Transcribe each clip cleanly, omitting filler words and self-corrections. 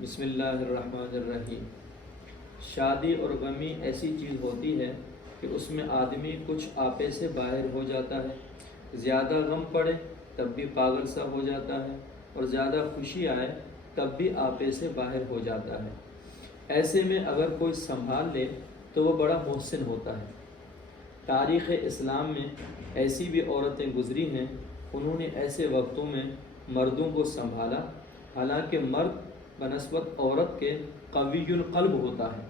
بسم اللہ الرحمن الرحیم۔ شادی اور غمی ایسی چیز ہوتی ہے کہ اس میں آدمی کچھ آپے سے باہر ہو جاتا ہے۔ زیادہ غم پڑے تب بھی پاگل سا ہو جاتا ہے، اور زیادہ خوشی آئے تب بھی آپے سے باہر ہو جاتا ہے۔ ایسے میں اگر کوئی سنبھال لے تو وہ بڑا محسن ہوتا ہے۔ تاریخ اسلام میں ایسی بھی عورتیں گزری ہیں، انہوں نے ایسے وقتوں میں مردوں کو سنبھالا، حالانکہ مرد بنسبت عورت کے قوی القلب ہوتا ہے۔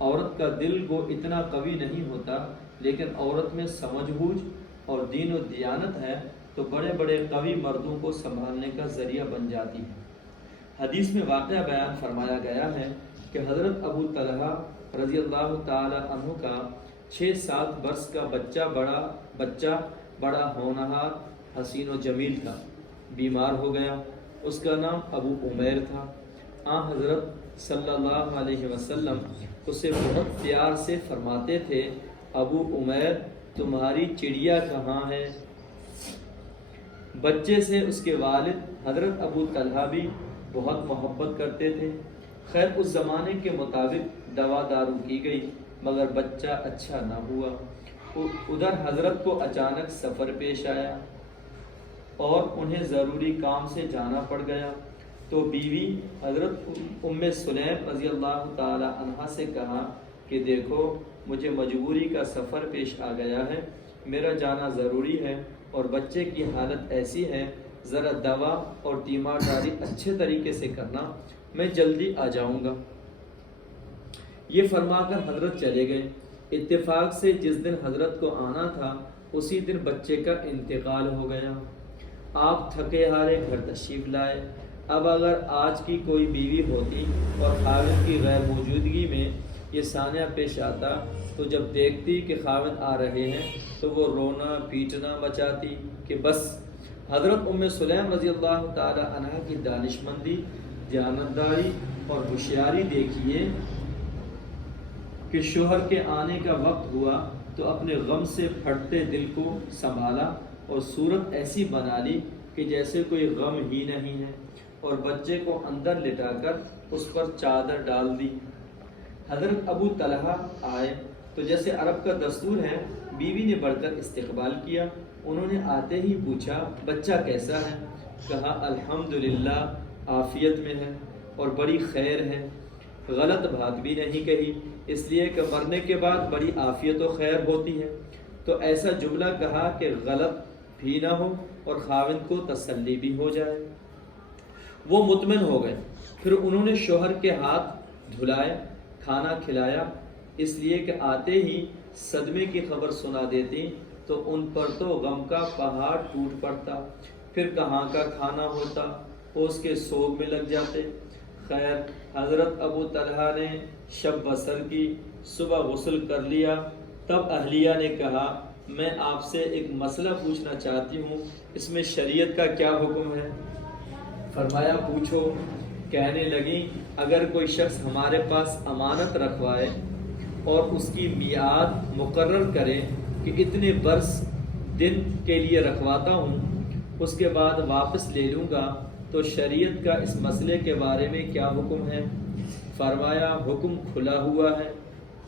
عورت کا دل وہ اتنا قوی نہیں ہوتا، لیکن عورت میں سمجھ بوجھ اور دین و دیانت ہے تو بڑے بڑے قوی مردوں کو سنبھالنے کا ذریعہ بن جاتی ہے۔ حدیث میں واقعہ بیان فرمایا گیا ہے کہ حضرت ابو طلحہ رضی اللہ تعالی عنہ کا 6-7 برس کا بچہ بڑا ہونہار، حسین و جمیل تھا، بیمار ہو گیا۔ اس کا نام ابو عمیر تھا۔ حضرت صلی اللہ علیہ وسلم اسے بہت پیار سے فرماتے تھے، ابو عمیر تمہاری چڑیا کہاں ہے؟ بچے سے اس کے والد حضرت ابو طلحہ بھی بہت محبت کرتے تھے۔ خیر اس زمانے کے مطابق دوا دارو کی گئی، مگر بچہ اچھا نہ ہوا۔ ادھر حضرت کو اچانک سفر پیش آیا اور انہیں ضروری کام سے جانا پڑ گیا، تو بیوی حضرت ام سلیم رضی اللہ تعالی عنہا سے کہا کہ دیکھو مجھے مجبوری کا سفر پیش آ گیا ہے، میرا جانا ضروری ہے اور بچے کی حالت ایسی ہے، ذرا دوا اور تیمارداری اچھے طریقے سے کرنا، میں جلدی آ جاؤں گا۔ یہ فرما کر حضرت چلے گئے۔ اتفاق سے جس دن حضرت کو آنا تھا اسی دن بچے کا انتقال ہو گیا۔ آپ تھکے ہارے گھر تشریف لائے۔ اب اگر آج کی کوئی بیوی ہوتی اور خاوند کی غیر موجودگی میں یہ صحنہ پیش آتا تو جب دیکھتی کہ خاوند آ رہے ہیں تو وہ رونا پیٹنا مچاتی کہ بس۔ حضرت ام سلیم رضی اللہ تعالی عنہ کی دانشمندی، دیانتداری اور ہوشیاری دیکھیے کہ شوہر کے آنے کا وقت ہوا تو اپنے غم سے پھٹتے دل کو سنبھالا اور صورت ایسی بنا لی کہ جیسے کوئی غم ہی نہیں ہے، اور بچے کو اندر لٹا کر اس پر چادر ڈال دی۔ حضرت ابو طلحہ آئے تو جیسے عرب کا دستور ہے بیوی نے بڑھ کر استقبال کیا۔ انہوں نے آتے ہی پوچھا بچہ کیسا ہے؟ کہا الحمدللہ عافیت میں ہے اور بڑی خیر ہے۔ غلط بات بھی نہیں کہی، اس لیے کہ مرنے کے بعد بڑی عافیت و خیر ہوتی ہے، تو ایسا جملہ کہا کہ غلط بھی نہ ہو اور خاوند کو تسلی بھی ہو جائے۔ وہ مطمئن ہو گئے۔ پھر انہوں نے شوہر کے ہاتھ دھلائے، کھانا کھلایا، اس لیے کہ آتے ہی صدمے کی خبر سنا دیتی تو ان پر تو غم کا پہاڑ ٹوٹ پڑتا، پھر کہاں کا کھانا ہوتا، وہ اس کے سوگ میں لگ جاتے۔ خیر حضرت ابو طلحہ نے شب بسر کی، صبح غسل کر لیا، تب اہلیہ نے کہا میں آپ سے ایک مسئلہ پوچھنا چاہتی ہوں، اس میں شریعت کا کیا حکم ہے؟ فرمایا پوچھو۔ کہنے لگی اگر کوئی شخص ہمارے پاس امانت رکھوائے اور اس کی میعاد مقرر کرے کہ اتنے برس دن کے لیے رکھواتا ہوں، اس کے بعد واپس لے لوں گا، تو شریعت کا اس مسئلے کے بارے میں کیا حکم ہے؟ فرمایا حکم کھلا ہوا ہے،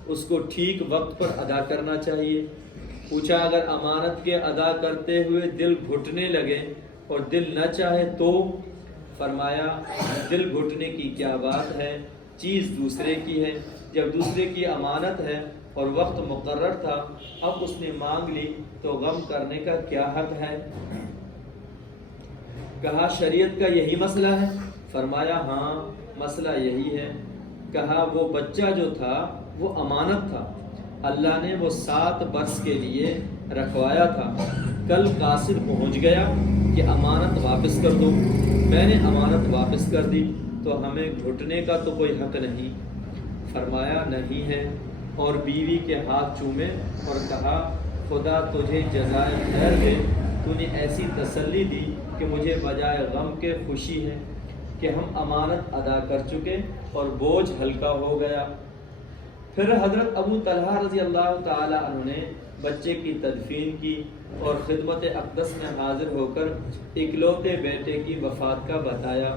اس کو ٹھیک وقت پر ادا کرنا چاہیے۔ پوچھا اگر امانت کے ادا کرتے ہوئے دل گھٹنے لگے اور دل نہ چاہے تو؟ فرمایا دل گھٹنے کی کیا بات ہے، چیز دوسرے کی ہے، جب دوسرے کی امانت ہے اور وقت مقرر تھا، اب اس نے مانگ لی تو غم کرنے کا کیا حق ہے؟ کہا شریعت کا یہی مسئلہ ہے؟ فرمایا ہاں مسئلہ یہی ہے۔ کہا وہ بچہ جو تھا وہ امانت تھا، اللہ نے وہ 7 برس کے لیے رکھوایا تھا، کل قاصد پہنچ گیا کہ امانت واپس کر دو، میں نے امانت واپس کر دی، تو ہمیں گھٹنے کا تو کوئی حق نہیں؟ فرمایا نہیں ہے، اور بیوی کے ہاتھ چومے اور کہا خدا تجھے جزائے خیر دے، تو نے ایسی تسلی دی کہ مجھے بجائے غم کے خوشی ہے کہ ہم امانت ادا کر چکے اور بوجھ ہلکا ہو گیا۔ پھر حضرت ابو طلحہ رضی اللہ تعالی عنہ نے بچے کی تدفین کی اور خدمت اقدس میں حاضر ہو کر اکلوتے بیٹے کی وفات کا بتایا۔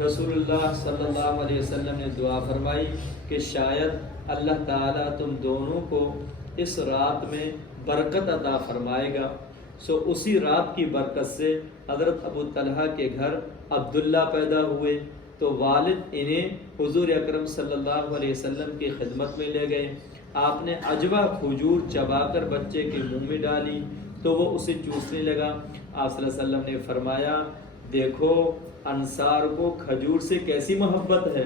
رسول اللہ صلی اللہ علیہ وسلم نے دعا فرمائی کہ شاید اللہ تعالیٰ تم دونوں کو اس رات میں برکت عطا فرمائے گا۔ سو اسی رات کی برکت سے حضرت ابو طلحہ کے گھر عبداللہ پیدا ہوئے، تو والد انہیں حضور اکرم صلی اللہ علیہ وسلم کی خدمت میں لے گئے۔ آپ نے عجوہ کھجور چبا کر بچے کے منہ میں ڈالی تو وہ اسے چوسنے لگا۔ آپ صلی اللہ علیہ وسلم نے فرمایا، دیکھو انصار کو کھجور سے کیسی محبت ہے۔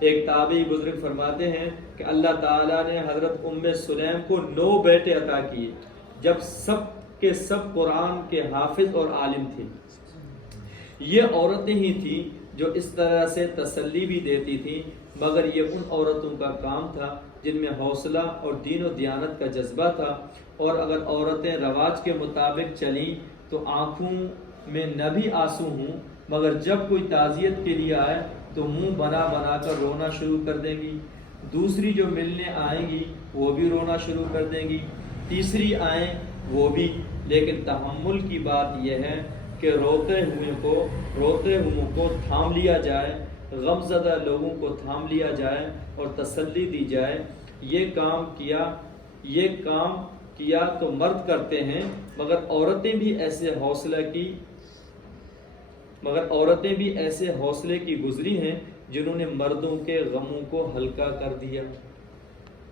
ایک تابعی بزرگ فرماتے ہیں کہ اللہ تعالیٰ نے حضرت ام سلیم کو 9 بیٹے عطا کیے، جب سب کے سب قرآن کے حافظ اور عالم تھے۔ یہ عورتیں ہی تھیں جو اس طرح سے تسلی بھی دیتی تھیں، مگر یہ ان عورتوں کا کام تھا جن میں حوصلہ اور دین و دیانت کا جذبہ تھا، اور اگر عورتیں رواج کے مطابق چلیں تو آنکھوں میں نہ بھی آنسو ہوں، مگر جب کوئی تعزیت کے لیے آئے تو منہ بنا بنا کر رونا شروع کر دیں گی، دوسری جو ملنے آئیں گی وہ بھی رونا شروع کر دیں گی، تیسری آئیں وہ بھی۔ لیکن تحمل کی بات یہ ہے کہ روتے ہوئے کو تھام لیا جائے، غم زدہ لوگوں کو تھام لیا جائے اور تسلی دی جائے۔ یہ کام کیا تو مرد کرتے ہیں، مگر عورتیں بھی ایسے حوصلے کی گزری ہیں جنہوں نے مردوں کے غموں کو ہلکا کر دیا۔